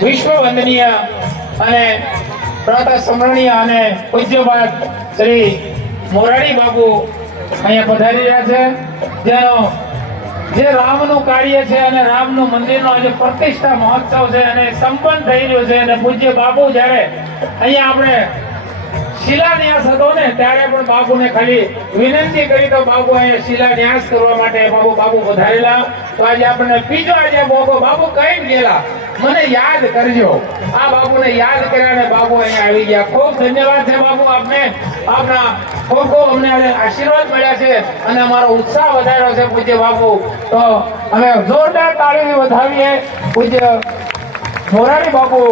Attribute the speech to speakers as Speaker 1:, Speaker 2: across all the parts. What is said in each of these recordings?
Speaker 1: વિશ્વ વંદનીય અને પ્રાતઃ સ્મરણીય અને પૂજ્યપાદ શ્રી મોરારી બાપુ અહીંયા પધારી રહ્યા છે. જેનો જે રામનું કાર્ય છે અને રામનું મંદિરનો આજે પ્રતિષ્ઠા મહોત્સવ છે અને સંપન્ન થઈ રહ્યો છે અને પૂજ્ય બાપુ જ્યારે અહીંયા આપણે શિલાન્યાસ હતો ને, ત્યારે પણ બાપુને ખાલી વિનંતી કરી તો બાપુ અહીંયા શિલાન્યાસ કરવા માટે બાપુ બાપુ વધારેલા તો આજે આપણને બીજો આજે બાપુ કઈ ગયેલા. મને યાદ કરજો. આ બાપુને યાદ કર્યા અને બાપુ અહીંયા આવી ગયા. ખૂબ ધન્યવાદ છે બાપુ આપને. આપના ખૂબ ખૂબ અમને આશીર્વાદ મળ્યા છે અને અમારો ઉત્સાહ વધાર્યો છે પૂજ્ય બાપુ. તો અમે જોરદાર તાળીથી વધાવીએ. પૂજ્ય મોરારી બાપુ,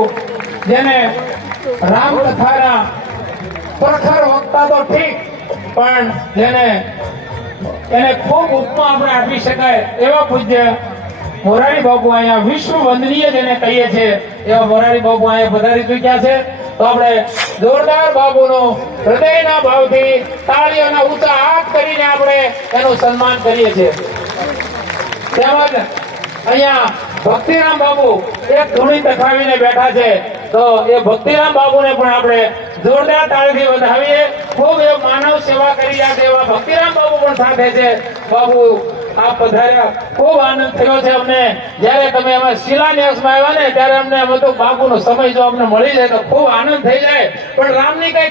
Speaker 1: જેને રામકથાના પ્રખર વક્તા તો ઠીક, પણ જેને એને ખૂબ ઉપમા આપણે આપી શકાય એવા પૂજ્ય મોરારી બાપુ અહીંયા વિશ્વ વંદનીય જેને કહીએ છીએ, એવા મોરારી બાપુ અહીંયા પધારી ચૂક્યા છે. તો આપણે જોરદાર બાપુનો હૃદયના ભાવથી તાળીઓના ઊંચા હાથ કરીને આપણે એનું સન્માન કરીએ છીએ. તેમજ અહીંયા ભક્તિરામ બાબુ એક ધૂણી તખાવીને બેઠા છે. તો એ ભક્તિરામ બાબુને પણ આપણે જોરદાર તાળીથી વધાવીએ. ખૂબ એ માનવ સેવા કરી રહ્યા છે એવા ભક્તિરામ બાબુ પણ સાથે છે. બાબુ આ પધાર્યા ખૂબ આનંદ થયો છે અમને. જ્યારે તમે અમે શિલાન્યાસમાં આવ્યા ને, ત્યારે અમને અમે તો બાબુનો સમય જો અમને મળી જાય તો ખૂબ આનંદ થઈ જાય. પણ રામની કઈ